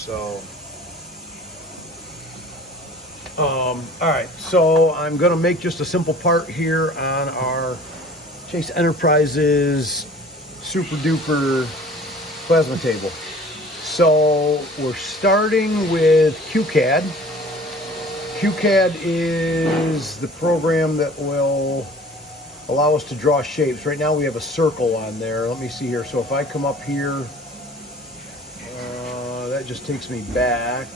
So, all right, so I'm gonna make just a simple part here on our Chase Enterprises super duper plasma table. So we're starting with QCAD. QCAD is the program that will allow us to draw shapes. Right now we have a circle on there. Let me see here. So if I come up here, that just takes me back.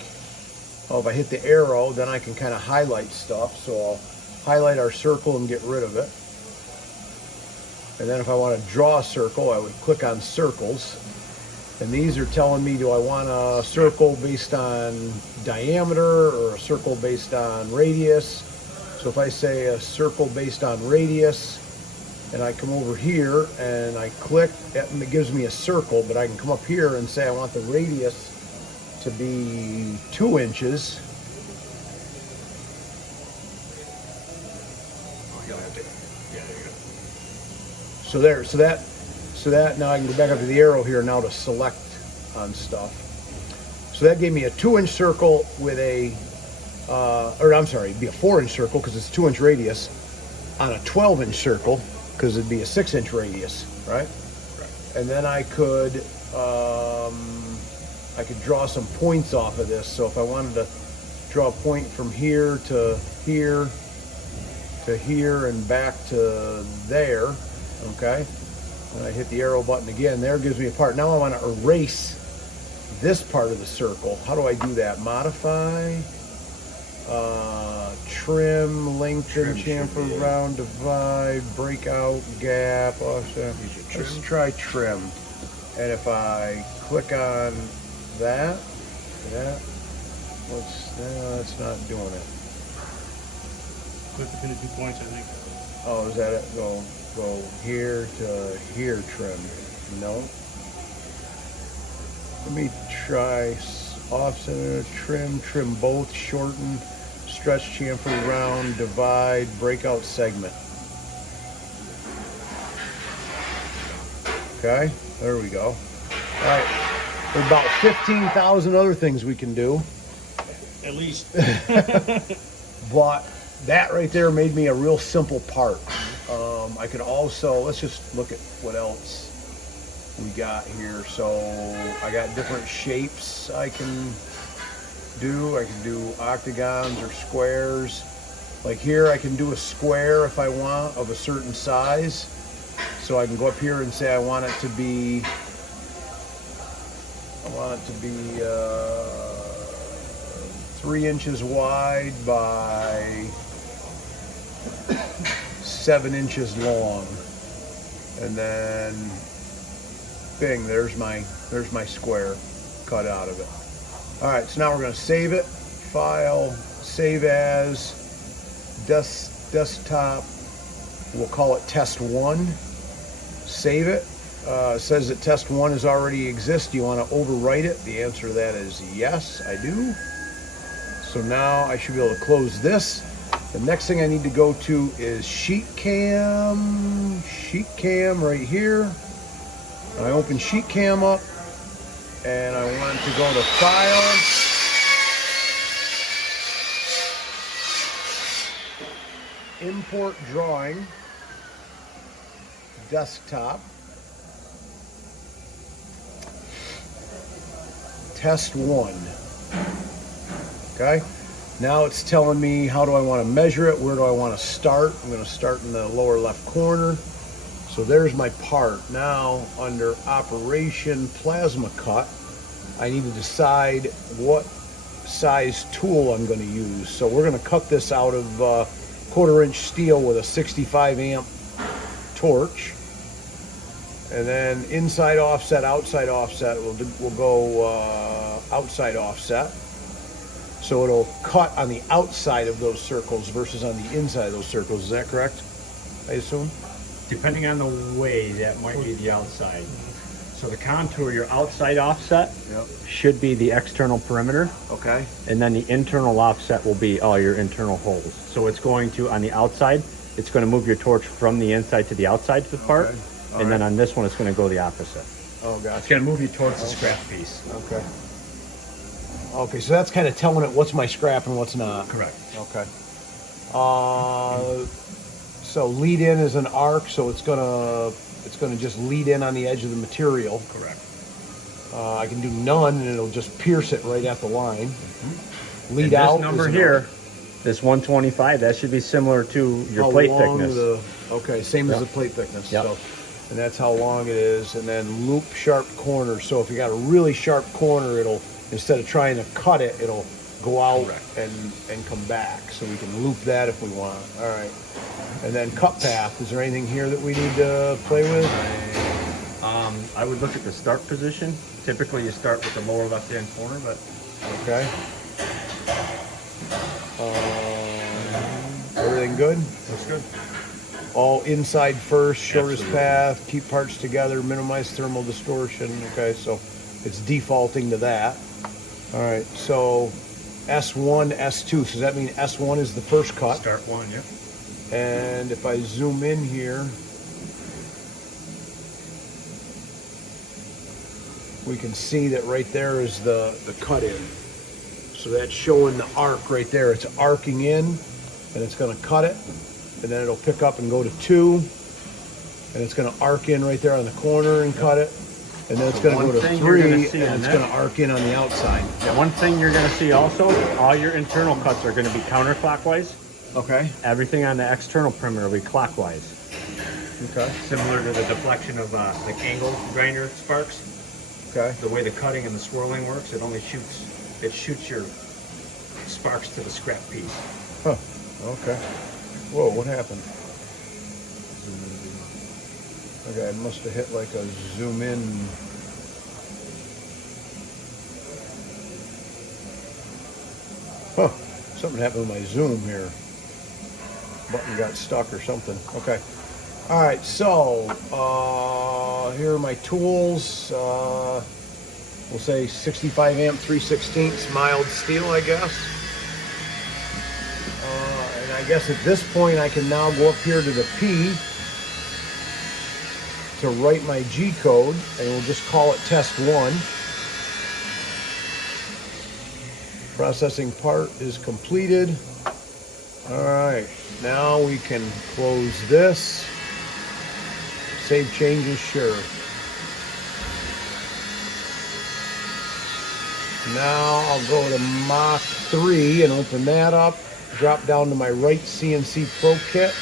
Oh, if I hit the arrow, then I can kind of highlight stuff. So I'll highlight our circle and get rid of it. And then if I want to draw a circle, I would click on circles. And these are telling me, do I want a circle based on diameter or a circle based on radius? So if I say a circle based on radius, and I come over here and I click, and it gives me a circle, but I can come up here and say I want the radius to be 2 inches. So there, so that now I can go back up to the arrow here now to select on stuff. So that gave me a 2-inch circle with a, it'd be a 4-inch circle because it's 2-inch radius on a 12-inch circle because it'd be a 6-inch radius, right? And then I could draw some points off of this. So if I wanted to draw a point from here to here and back to there, okay? And I hit the arrow button again. There gives me a part. Now I want to erase this part of the circle. How do I do that? Modify, trim, lengthen, chamfer, round, divide, breakout, gap, offset. Let's try trim. And if I click on that, that's not doing it. Click between the 2 points, I think. Oh, is that it? Go here to here trim. No. Let me try offset, trim both, shorten, stretch, chamfer, round, divide, breakout segment. Okay, there we go. All right, there's about 15,000 other things we can do. At least. But that right there made me a real simple part. I could also, let's just look at what else we got here. So I got different shapes I can do. I can do octagons or squares. Like here I can do a square if I want of a certain size. So I can go up here and say I want it to be 3 inches wide by 7 inches long, and then bing, there's my square cut out of it. All right, so now we're going to save it. File, save as, desktop. We'll call it test 1. Save it. It says that test 1 is already exists. Do you want to overwrite it? The answer to that is yes, I do. So now I should be able to close this. The next thing I need to go to is Sheet Cam right here. I open Sheet Cam up and I want to go to File. Import Drawing. Desktop. Test 1. Okay. Now it's telling me how do I want to measure it, where do I want to start. I'm going to start in the lower left corner. So there's my part. Now under Operation Plasma Cut, I need to decide what size tool I'm going to use. So we're going to cut this out of 1/4-inch steel with a 65 amp torch. And then inside offset, outside offset, we'll go outside offset. So it'll cut on the outside of those circles versus on the inside of those circles. Is that correct, I assume? Depending on the way, that might be the outside. So the contour, your outside offset should be the external perimeter. Okay. And then the internal offset will be all your internal holes. So it's going to, on the outside, it's going to move your torch from the inside to the outside of the part. Okay. And then on this one, it's going to go the opposite. Oh, gotcha. It's going to move you towards the scrap piece. Okay. Okay, so that's kind of telling it what's my scrap and what's not. Correct. Okay. So lead in is an arc, so it's gonna just lead in on the edge of the material. Correct. I can do none, and it'll just pierce it right at the line. Lead And out. this number is an here, arc. this 125, that should be similar to your How plate long thickness. okay, same as Yep. the plate thickness. Yep. So, and that's how long it is. And then loop sharp corner. So if you got a really sharp corner, it'll, instead of trying to cut it, it'll go out Correct. and come back. So we can loop that if we want. All right. And then cut path. Is there anything here that we need to play with? I would look at the start position. Typically you start with the lower left-hand corner, but Okay. Everything good? looks good. All inside first, shortest Absolutely. path, keep parts together, minimize thermal distortion. Okay, so it's defaulting to that. All right, so S1, S2. So does that mean S1 is the first cut? Start one, yep. And if I zoom in here, we can see that right there is the cut in. So that's showing the arc right there. It's arcing in, and it's gonna cut it, and then it'll pick up and go to 2, and it's gonna arc in right there on the corner and cut it, and then it's So gonna go one to thing you're 3, gonna see and on it's that- gonna arc in on the outside. Yeah, one thing you're gonna see also, all your internal cuts are gonna be counterclockwise. Okay. Everything on the external perimeter will be clockwise. Okay. Similar to the deflection of like angle grinder sparks. Okay. The way the cutting and the swirling works, it shoots your sparks to the scrap piece. Huh. Okay. Whoa, what happened? Okay, I must have hit like a zoom in. Huh. Something happened with my zoom here. Button got stuck or something. Okay. All right, so here are my tools. We'll say 65 amp 3/16 mild steel, I guess. And I guess at this point I can now go up here to the P to write my G code, and we'll just call it test 1. Processing part is completed. All right, now we can close this. Save changes, sure. Now I'll go to Mach 3 and open that up. Drop down to my right CNC Pro Kit.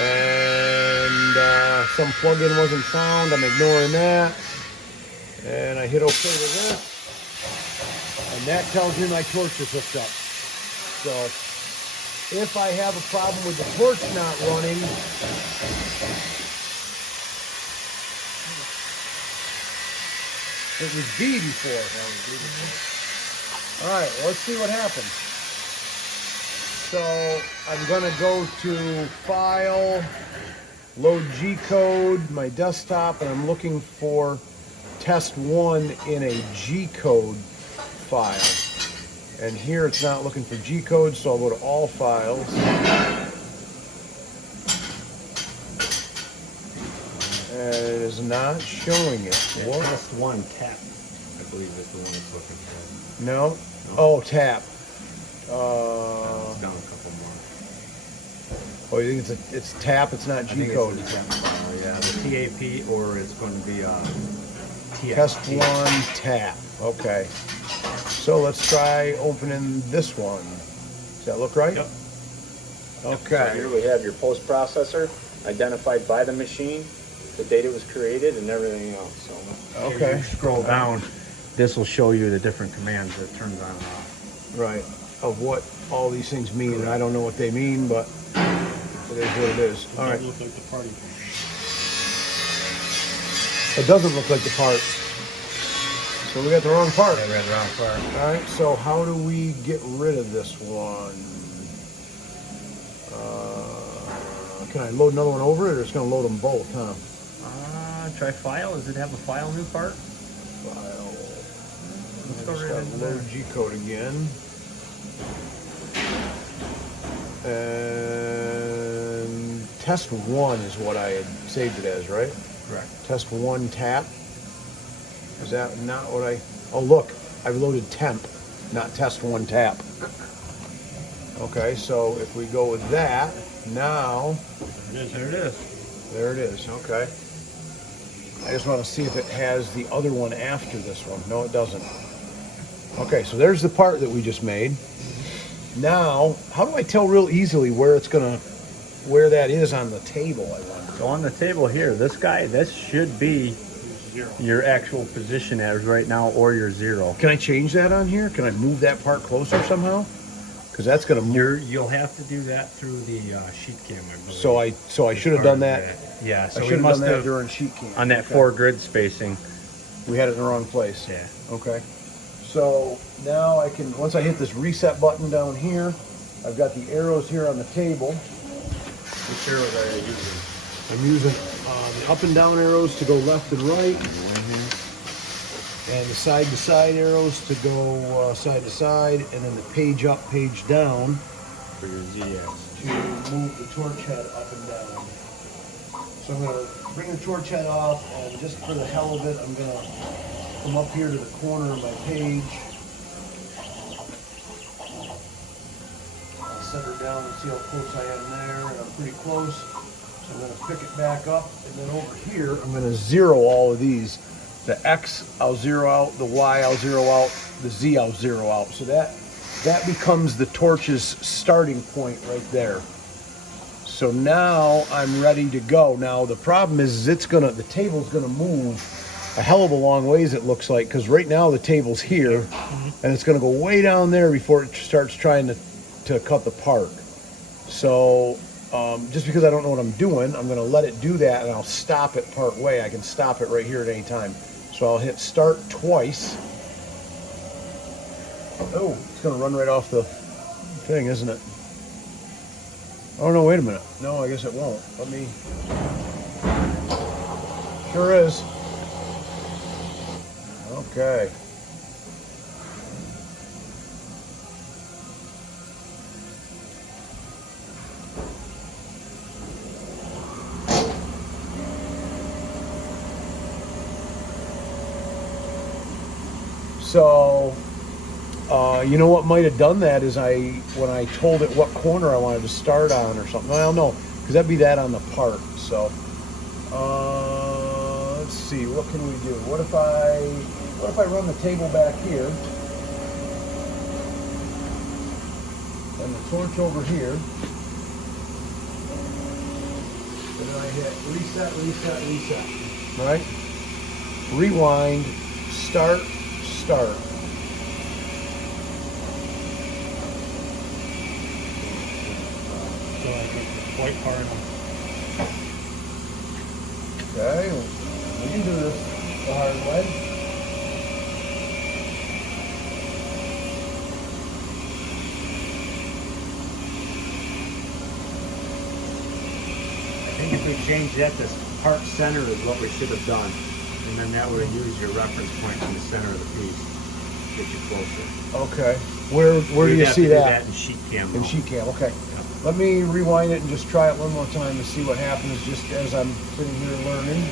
And some plug-in wasn't found. I'm ignoring that. And I hit OK with this. And that tells me my torch is hooked up. So if I have a problem with the torch not running, it was B before. All right, let's see what happens. So I'm gonna go to File, Load G Code, my desktop, and I'm looking for test 1 in a G code file. And here it's not looking for G code, so I'll go to All Files. And it is not showing it. What? Test 1 tap, I believe is the one it's looking for. No? Oh, tap. It's down a couple more. Oh, you think it's tap? It's not I G think code. it's the tap file, yeah, the TAP, or it's going to be TF. Test 1 tap. Okay. So let's try opening this one. Does that look right? Yep. So Okay. here we have your post processor identified by the machine, the date it was created, and everything else. So Okay. if you scroll down, this will show you the different commands that it turns on and off. Right. Of what all these things mean, and I don't know what they mean, but it is what it is. All right. Doesn't look like the party. It doesn't look like the part. So we got the wrong part. I read the wrong part. All right. So how do we get rid of this one? Can I load another one over it, or it's going to load them both, huh? Try file. Does it have a file new part? File. Let's I go just right got into load there. G code again. And test 1 is what I had saved it as, right? Correct. Test 1 tap. Is that not what oh look, I've loaded temp, not test one tap. Okay, so if we go with that, now, There it is. there it is, okay. I just want to see if it has the other one after this one. No, it doesn't. Okay, so there's the part that we just made. Now, how do I tell real easily where where that is on the table, I wonder? So on the table here, this should be Zero. your actual position as right now, or your 0. Can I change that on here? Can I move that part closer somehow? Because that's gonna move. You'll have to do that through the sheet cam, I believe. So I should have done that. Yeah, I so we should have must done that have, during sheet cam. on that Okay. 4 grid spacing. We had it in the wrong place. Yeah. Okay. So now I can, once I hit this reset button down here, I've got the arrows here on the table. Which arrows are you using? I'm using the up and down arrows to go left and right, and the side to side arrows to go side to side, and then the page up, page down For your ZX. to move the torch head up and down. So I'm going to bring the torch head off, and just for the hell of it, I'm going to come up here to the corner of my page. I'll set her down and see how close I am there, and I'm pretty close. So I'm going to pick it back up, and then over here, I'm going to zero all of these. The X, I'll zero out. The Y, I'll zero out. The Z, I'll zero out. So that becomes the torch's starting point right there. So now I'm ready to go. Now the problem is the table's gonna move a hell of a long ways, it looks like, because right now the table's here, and it's gonna go way down there before it starts trying to cut the part. So just because I don't know what I'm doing, I'm gonna let it do that, and I'll stop it part way. I can stop it right here at any time. So I'll hit start twice. Oh, it's gonna run right off the thing, isn't it? Oh no, wait a minute. No, I guess it won't. Let me. Sure is. Okay. So, you know what might have done that is when I told it what corner I wanted to start on or something. Well, no, because that'd be that on the part. So, let's see, what can we do? What if I run the table back here and the torch over here, and then I hit reset, reset, reset, right? Rewind, start. So I think it's quite far enough. Okay, we can do this the hard way. I think if we change that to part center is what we should have done. And then that would use your reference point in the center of the piece. Get you closer. Okay, where do You'd you have see to do that? in sheet cam. In sheet cam, okay. Let me rewind it and just try it one more time to see what happens just as I'm sitting here learning.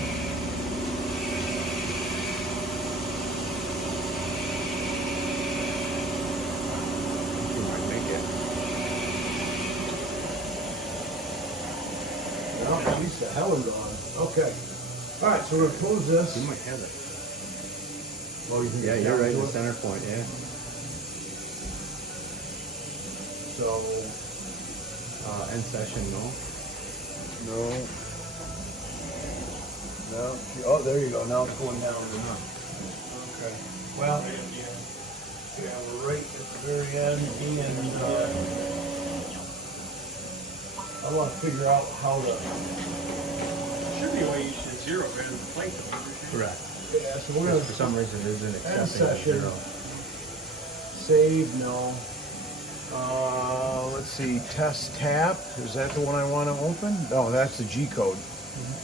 You might make it. Oh, geez, the hell is on. Okay. All right, so we're gonna close this. You might have it. Oh, you think Yeah, it's you're down right in to the it? center point, yeah. So, End session, no. no. No. Oh, there you go. Now it's going down. Okay. Well, yeah, we're right at the very end, and I want to figure out how to. Should be a way you should zero rather than plate. Correct. Yeah, so we're gonna For some reason, it isn't end accepting a session. zero. Save, no. Let's see, test tap. Is that the one I want to open? No, that's the G code.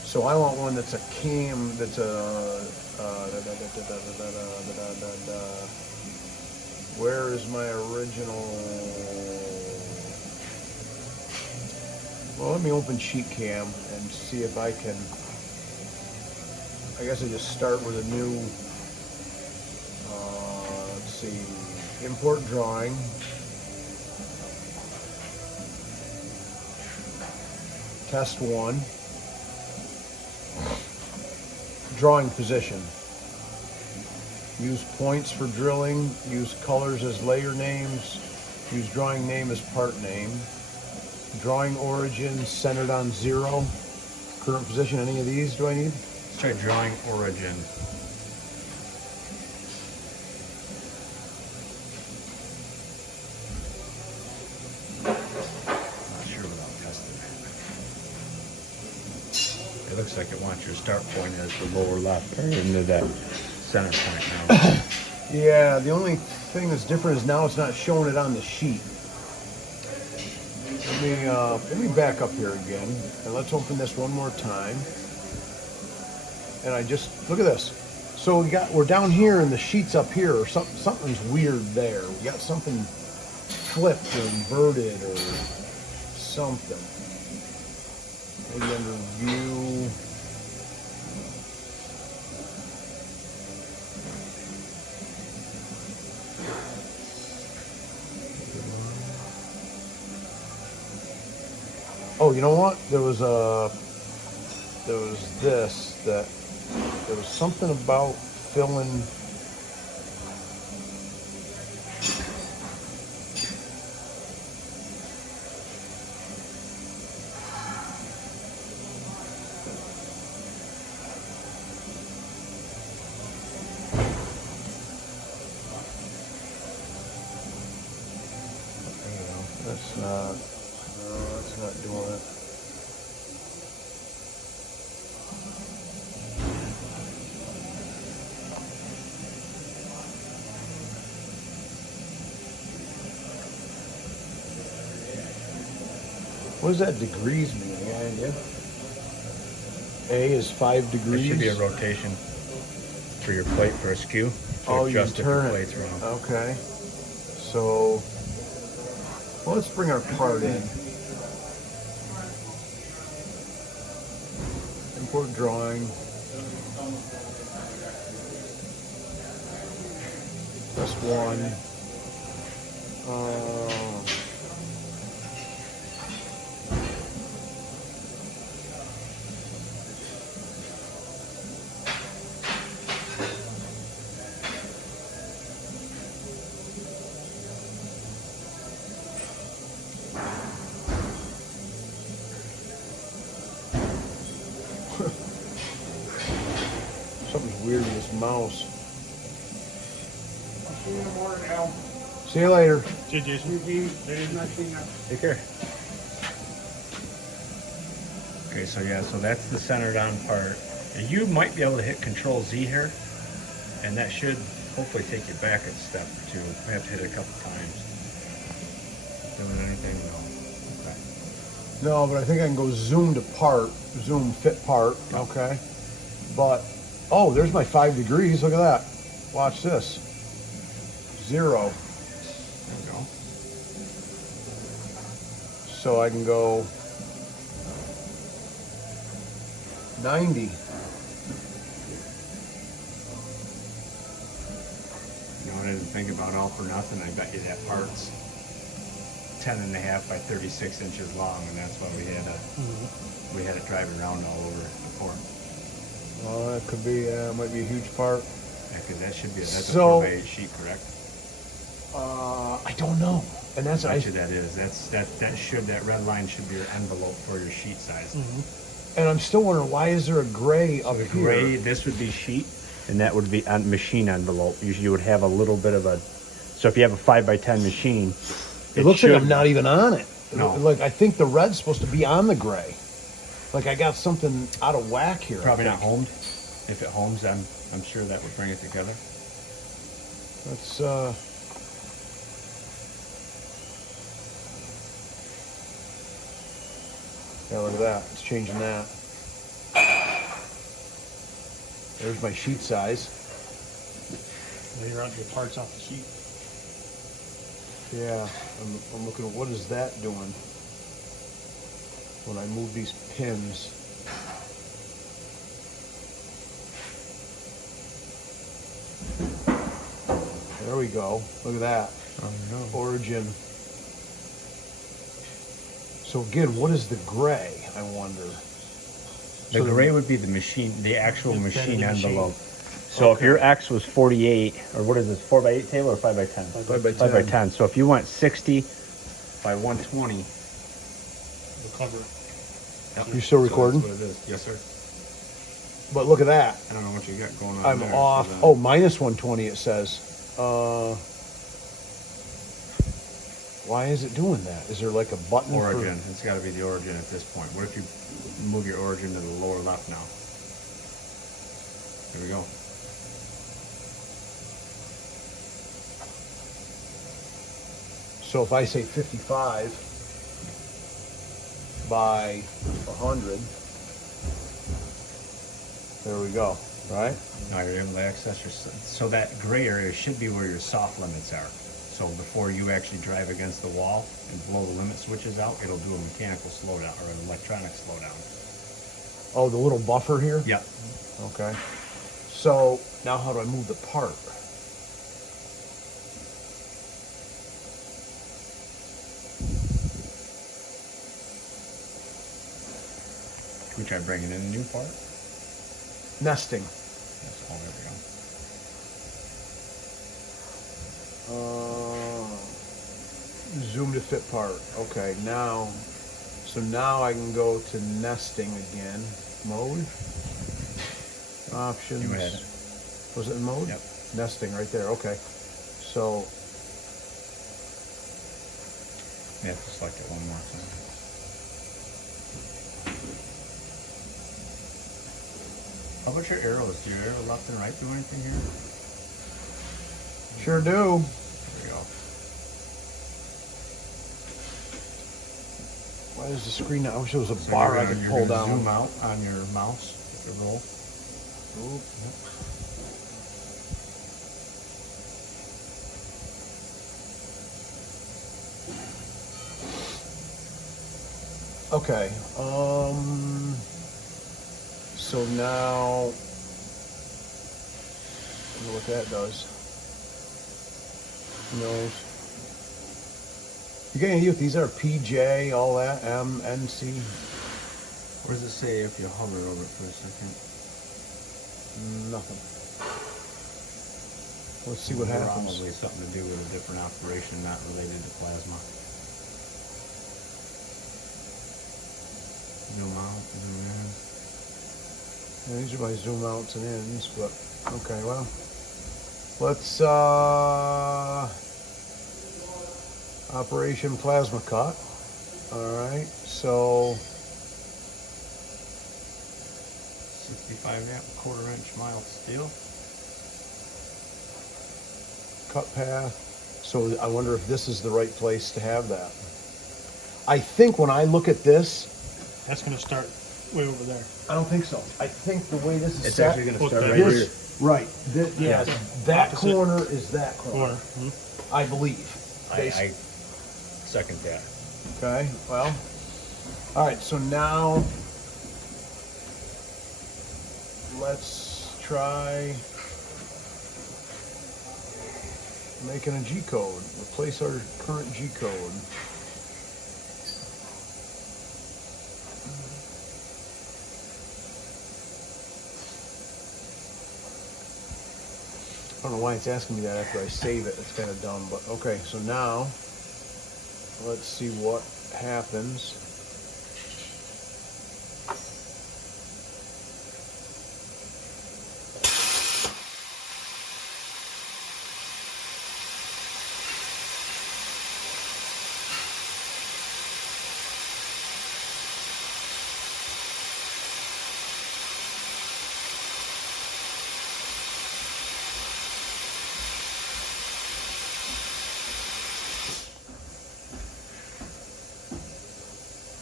So I want one that's a cam, that's a. Where is my original? Well, let me open sheet cam and see if I can. I guess I just start with a new see. Import drawing. Test 1. Drawing position. Use points for drilling. Use colors as layer names. Use drawing name as part name. Drawing origin centered on 0. Current position, any of these do I need? Let's try drawing origin. Not sure without testing it. It looks like it wants your start point as the lower left or into that center point now. Yeah, the only thing that's different is now it's not showing it on the sheet. Let me back up here again and let's open this one more time. And I just look at this. So we're down here and the sheet's up here, or something's weird there. We got something flipped or inverted or something. Maybe under view. Oh, you know what? There was something about filling. That's not doing it. What does that degrees mean? Any idea? A is 5 There degrees. should be a rotation for your plate for a skew. Oh, you adjust if turn your it. plate's wrong. Okay. So, well, let's bring our part in. Import drawing. Test 1. Something's weird with this mouse. See you in the morning, Al. See you later. See you, Jason. Take care. Okay, so yeah, so that's the centered on part. And you might be able to hit Control Z here, and that should hopefully take you back a step or two. I have to hit it a couple times. Doing anything? No. Okay. No, but I think I can go zoom to part, zoom fit part, okay? But, oh, there's my 5 degrees, look at that. Watch this. 0. There we go. So I can go 90. You know, I didn't think about all for nothing. I bet you that part's 10.5 by 36 inches long, and that's why we had it driving around all over before. Well, that could be, might be a huge part. Yeah, because that should be that's So- a 4x8 sheet, correct? I don't know. And that's, I bet you that is. That red line should be your envelope for your sheet size. and I'm still wondering, why is there a gray So up the here? gray, this would be sheet, and that would be on machine envelope. You would have a little bit of a. So if you have a 5x10 machine, It looks like should- I'm not even on it. No. Like, I think the red's supposed to be on the gray. Like, I got something out of whack here. I Probably not think. homed. If it homes, I'm sure that would bring it together. Let's, yeah, look at that. It's changing that. There's my sheet size. Layer out your parts off the sheet. Yeah, I'm looking at what is that doing when I move these pins. There we go. Look at that. Oh, no. Origin. So again, what is the gray, I wonder? The So gray would be the machine, the actual The machine bed of the envelope. So if Okay. your X was 48, or what is this, 4x8 table or 5x10? 5x10. So if you went 60 by 120. The cover. You still recording? That's what it is. Yes, sir. But look at that. I don't know what you got going on I'm there. off. but, Oh, minus 120 it says. Why is it doing that? Is there like a button Origin. It's got to be the origin at this point. What if you move your origin to the lower left now? There we go. So if I say 55 by 100, there we go, right? Now you're able to access your, so that gray area should be where your soft limits are. So before you actually drive against the wall and blow the limit switches out, it'll do a mechanical slowdown or an electronic slowdown. Oh, the little buffer here? Yep. Okay. So now how do I move the part? Can we try bringing in a new part? Nesting. That's all, there we go. Zoom to fit part. Okay, now, so now I can go to nesting again. Mode. Options. You had it. Was it in mode? Yep. Nesting right there. Okay. So You have to select it one more time. How about your arrows? Do your arrow left and right do anything here? sure do. There we go. Why is the screen? I wish there was a So bar I you're could gonna- pull you're gonna down. Zoom out on your mouse with the roll. Oop. Okay. So now, I wonder what that does. Who knows? You got any idea what these are? PJ, all that, M, NC. What does it say if you hover over it for a second? Nothing. Let's see what happens. Probably something to do with a different operation not related to plasma. Zoom out, zoom in. Yeah, these are my zoom outs and ins, but okay, well, let's Operation Plasma Cut. All right, so 65 amp, 1/4 inch mild steel. cut path. So I wonder if this is the right place to have that. I think when I look at this, That's gonna start way over there. I don't think so. I think the way this is It's set, actually going to Put start that right here. this, right, yeah, that Opposite. corner is that corner, Corner. I believe. I second that. Okay, well, all right, so now let's try making a G code. Replace our current G code. I don't know why it's asking me that after I save it. It's kind of dumb, but okay, so now let's see what happens.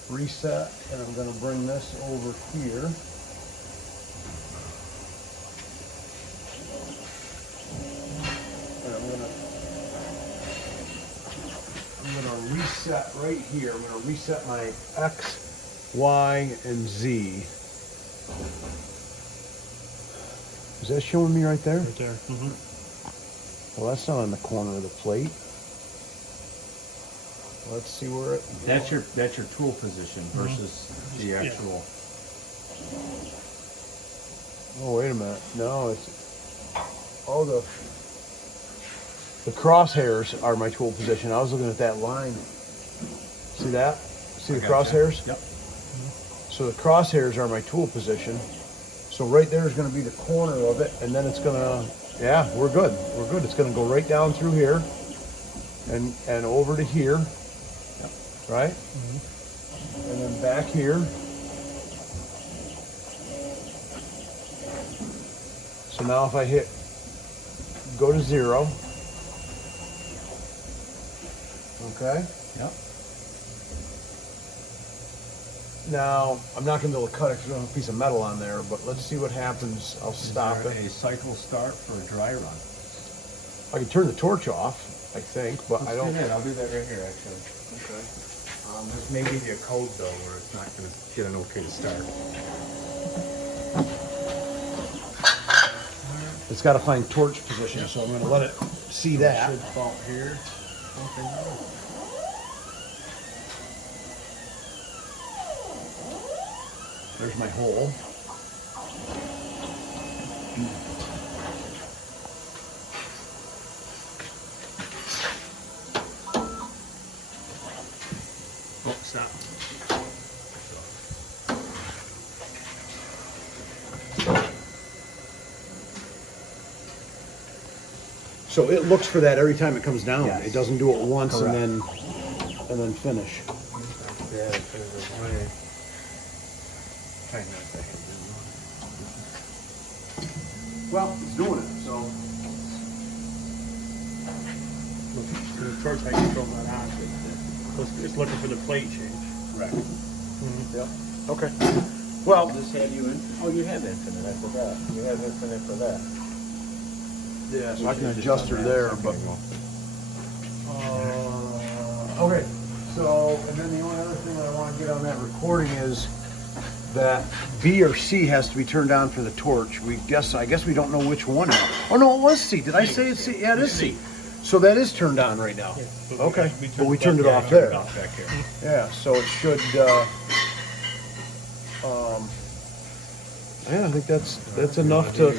Reset, and I'm going to bring this over here. And I'm going to reset right here. I'm going to reset my X, Y, and Z. Is that showing me right there? Right there. Well, that's not on the corner of the plate. Let's see where it. That's your tool position versus the Yeah. actual. Oh, wait a minute. No, it's. Oh, the crosshairs are my tool position. I was looking at that line. See that? See the Gotcha. crosshairs? Yep. So the crosshairs are my tool position. So right there is going to be the corner of it, and then it's going to. Yeah, we're good. We're good. It's going to go right down through here, and over to here. Yep. Right? And then back here. So now if I hit go to 0. Okay. Yep. Now I'm not going to be able to cut it because I don't have a piece of metal on there, but let's see what happens. I'll stop Is there it. a cycle start for a dry run? I can turn the torch off, I think, but I don't. I'll do that right here actually. Okay. This may give you a code though where it's not going to get an okay to start. It's got to find torch position, so I'm going to let it see that. Should fault here. Okay. There's my hole. Oh, stop. So it looks for that every time it comes down. Yes. It doesn't do it once Correct. and then finish. Yeah, there's a way. Trying not to hit Well, it's doing it, so. The torch light controls that on. It's looking for the plate change. Correct. Yep. Okay. Well, This had you in? Oh, you have infinite. I forgot. You have infinite for that. yeah, so I can adjust her there, but. Okay, so, and then the only other thing that I want to get on that recording is that B or C has to be turned on for the torch. I guess we don't know which one. Oh no, it was C. Did I say it's C? Yeah, it is C. So that is turned on right now. But Okay, we but we turned it Yeah, off turn there. it off back here. Yeah, so it should. Yeah, I think that's enough to.